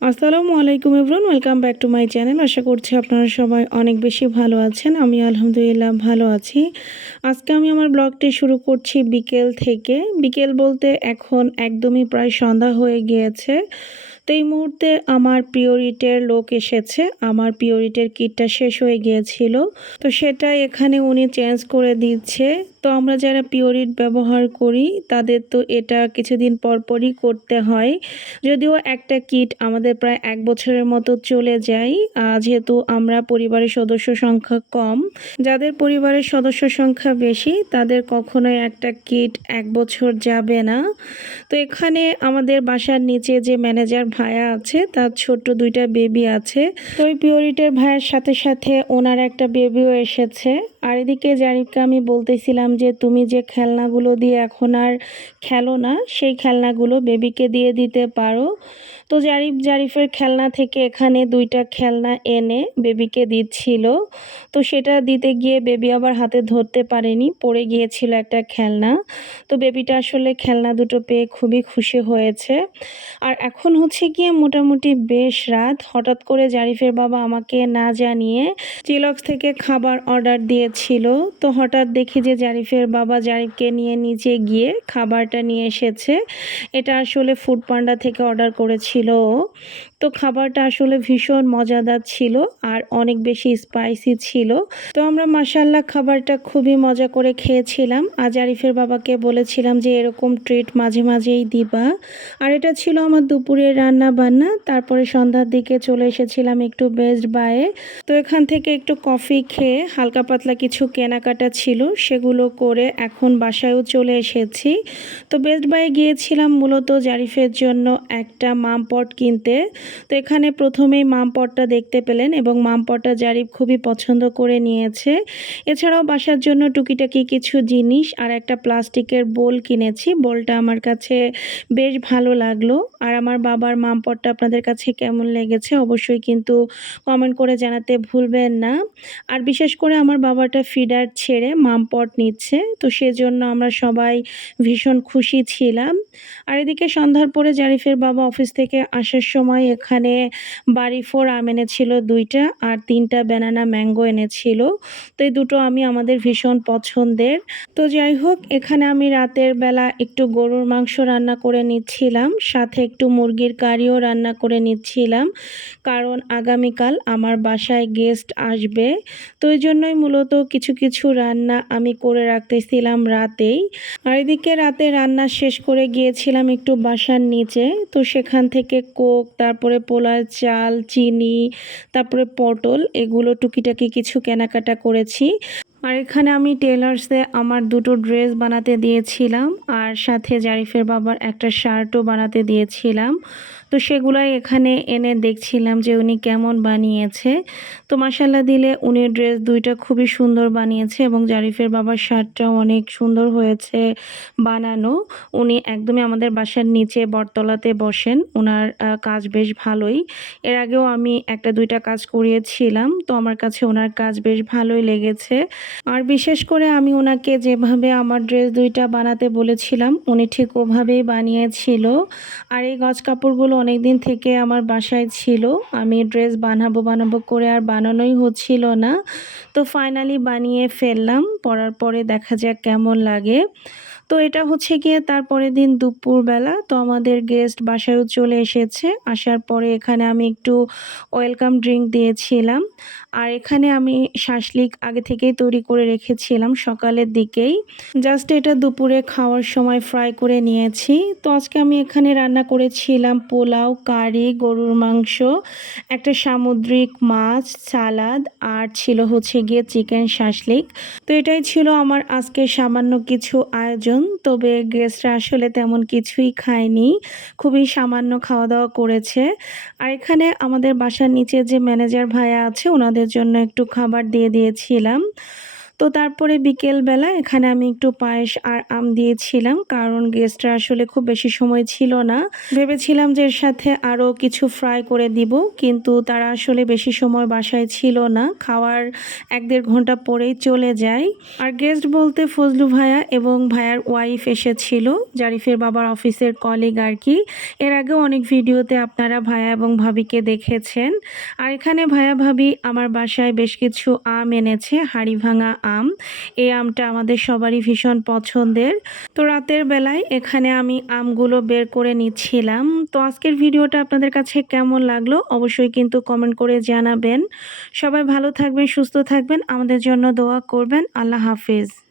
আসসালামু আলাইকুম everyone welcome back to my channel. আশা করছি আপনারা সবাই অনেক বেশি ভালো আছেন। আমি আলহামদুলিল্লাহ ভালো আছি। আজকে আমি আমার ব্লগটি শুরু করছি বিকেল থেকে। বিকেল বলতে এখন একদমই প্রায় সন্ধ্যা হয়ে গিয়েছে। তো এই মুহূর্তে আমার পিওরিটের লোক এসেছে। আমার পিওরিটের কিটটা শেষ হয়ে গিয়েছিল। তো সেটা এখানে উনি চেঞ্জ করে দিচ্ছে। তো আমরা যারা পিওরিট ব্যবহার করি, তাদের তো এটা কিছুদিন পর পরই করতে হয়। যদিও একটা কিট আমাদের প্রায় এক বছরের মতো চলে যায়। যেহেতু আমরা পরিবারের সদস্য সংখ্যা কম। যাদের পরিবারের সদস্য সংখ্যা বেশি, তাদের কখনোই একটা কিট এক বছর যাবে না। তো এখানে আমাদের বাসার নিচে যে ম্যানেজার ভাইয়া আছে, তার ছোট্ট দুইটা বেবি আছে। তো ওই পিওরিটের ভাইয়ের সাথে সাথে ওনার একটা বেবিও এসেছে। আর এদিকে জারিফকে আমি বলতেছিলাম যে, তুমি যে খেলনাগুলো দিয়ে এখন আর খেলো না, সেই খেলনাগুলো বেবিকে দিয়ে দিতে পারো। তো জারিফ, জারিফের খেলনা থেকে এখানে দুইটা খেলনা এনে বেবিকে দিচ্ছিল। তো সেটা দিতে গিয়ে বেবি আবার হাতে ধরতে পারেনি, পড়ে গিয়েছিল একটা খেলনা। তো বেবিটা আসলে খেলনা দুটো পেয়ে খুবই খুশি হয়েছে। আর এখন হচ্ছে গিয়ে মোটামুটি বেশ রাত। হঠাৎ করে জারিফের বাবা আমাকে না জানিয়ে চিলক্স থেকে খাবার অর্ডার দিয়েছিল। তো হঠাৎ দেখি যে জারিফের বাবা জারিফকে নিয়ে নিচে গিয়ে খাবারটা নিয়ে এসেছে। এটা আসলে ফুড পান্ডা থেকে অর্ডার করেছিল। ছিল তো খাবারটা আসলে ভীষণ মজাদার ছিল আর অনেক বেশি স্পাইসি ছিল। তো আমরা মাসাল্লাহ খাবারটা খুবই মজা করে খেয়েছিলাম। আর জারিফের বাবাকে বলেছিলাম যে এরকম ট্রিট মাঝে মাঝেই দিবা। আর এটা ছিল আমার দুপুরের রান্না বান্না। তারপরে সন্ধ্যার দিকে চলে এসেছিলাম একটু বেস্ট বায়ে তো এখান থেকে একটু কফি খেয়ে হালকা পাতলা কিছু কেনাকাটা ছিল, সেগুলো করে এখন বাসায়ও চলে এসেছি। তো বেস্ট বায়ে গিয়েছিলাম মূলত জারিফের জন্য একটা মাম পট কিনতে। তো এখানে প্রথমেই মাম পটটা দেখতে পেলেন এবং মাম পটটা জারিফ খুবই পছন্দ করে নিয়েছে। এছাড়াও বাসার জন্য টুকিটাকি কিছু জিনিস আর একটা প্লাস্টিকের বোল কিনেছি। বোলটা আমার কাছে বেশ ভালো লাগল। আর আমার বাবার মাম পটটা আপনাদের কাছে কেমন লেগেছে অবশ্যই কিন্তু কমেন্ট করে জানাতে ভুলবেন না। আর বিশেষ করে আমার বাবাটা ফিডার ছেড়ে মাম পট নিচ্ছে, তো সেজন্য আমরা সবাই ভীষণ খুশি ছিলাম। আর এদিকে সন্ধ্যার পরে জারিফের বাবা অফিস থেকে আসার সময় এখানে বাড়ি ফোর আম এনেছিল দুইটা আর তিনটা ব্যানানা ম্যাঙ্গো এনেছিল। তো এই দুটো আমি আমাদের ভীষণ পছন্দের। তো যাই হোক, এখানে আমি রাতের বেলা একটু গরুর মাংস রান্না করে নিচ্ছিলাম, সাথে একটু মুরগির কারিও রান্না করে নিচ্ছিলাম, কারণ আগামীকাল আমার বাসায় গেস্ট আসবে। তো এই জন্যই মূলত কিছু কিছু রান্না আমি করে রাখতেছিলাম রাতেই। আর এদিকে রাতে রান্না শেষ করে গিয়েছিলাম একটু বাসার নিচে, তো সেখান থেকে কোক তারপরে পোলার চাল চিনি তারপরে পটল এগুলো টুকিটাকি কিছু কেনাকাটা করেছি। আর এখানে আমি টেলার্সে আমার দুটো ড্রেস বানাতে দিয়েছিলাম আর সাথে জারিফের বাবার একটা শার্টও বানাতে দিয়েছিলাম। তো সেগুলাই এখানে এনে দেখছিলাম যে উনি কেমন বানিয়েছে। তো মাসাল্লা দিলে উনি ড্রেস দুইটা খুবই সুন্দর বানিয়েছে এবং জারিফের বাবার শার্টটাও অনেক সুন্দর হয়েছে বানানো। উনি একদমই আমাদের বাসার নিচে বটতলাতে বসেন ওনার কাজ বেশ ভালোই। এর আগেও আমি একটা দুইটা কাজ করিয়েছিলাম, তো আমার কাছে ওনার কাজ বেশ ভালোই লেগেছে। আর বিশেষ করে আমি ওনাকে যেভাবে আমার ড্রেস দুইটা বানাতে বলেছিলাম, উনি ঠিক ওভাবেই বানিয়েছিল। আর এই গজ কাপড়গুলো অনেক দিন থেকে আমার বাসায় ছিল। আমি ড্রেস বানাবো বানাবো করে আর বানানোই হচ্ছিল না। তো ফাইনালি বানিয়ে ফেললাম, পরার পরে দেখা যাক কেমন লাগে। তো এটা হচ্ছে গিয়ে তারপরের দিন দুপুরবেলা, তো আমাদের গেস্ট বাসায়ও চলে এসেছে। আসার পরে এখানে আমি একটু ওয়েলকাম ড্রিঙ্ক দিয়েছিলাম। আর এখানে আমি শাসলিক আগে থেকেই তৈরি করে রেখেছিলাম সকালের দিকেই। জাস্ট এটা দুপুরে খাওয়ার সময় ফ্রাই করে নিয়েছি। তো আজকে আমি এখানে রান্না করেছিলাম পোলাও, কারি, গরুর মাংস, একটা সামুদ্রিক মাছ, সালাদ, আর ছিল হচ্ছে গিয়ে চিকেন শাসলিক। তো এটাই ছিল আমার আজকে সামান্য কিছু আয়োজন। তবে গেস্টরা আসলে তেমন কিছুই খায়নি। খুবই সামান্য খাওয়া দাওয়া করেছে। আর এখানে আমাদের বাসার নিচে যে ম্যানেজার ভাইয়া আছে, ওনাদের জন্য একটু খাবার দিয়ে দিয়েছিলাম। তো তারপরে বিকেলবেলা এখানে আমি একটু পায়েস আর আম দিয়েছিলাম, কারণ গেস্টরা আসলে খুব বেশি সময় ছিল না। ভেবেছিলাম যে এর সাথে আরও কিছু ফ্রাই করে দিব, কিন্তু তারা আসলে বেশি সময় বাসায় ছিল না। খাওয়ার এক দেড় ঘণ্টা পরেই চলে যায়। আর গেস্ট বলতে ফজলু ভাইয়া এবং ভাইয়ার ওয়াইফ এসেছিল, জারিফের বাবার অফিসের কলিগ আর কি। এর আগেও অনেক ভিডিওতে আপনারা ভাইয়া এবং ভাবিকে দেখেছেন। আর এখানে ভাইয়া ভাবি আমার বাসায় বেশ কিছু আম এনেছে, হাড়ি ভাঙা আম। এই আমটা আমাদের সবারই ভীষণ পছন্দের। তো রাতের বেলায় এখানে আমি আমগুলো বের করে নিচ্ছিলাম। তো আজকের ভিডিওটা আপনাদের কাছে কেমন লাগল অবশ্যই কিন্তু কমেন্ট করে জানাবেন। সবাই ভালো থাকবেন, সুস্থ থাকবেন। আমাদের জন্য দোয়া করবেন। আল্লাহ হাফিজ।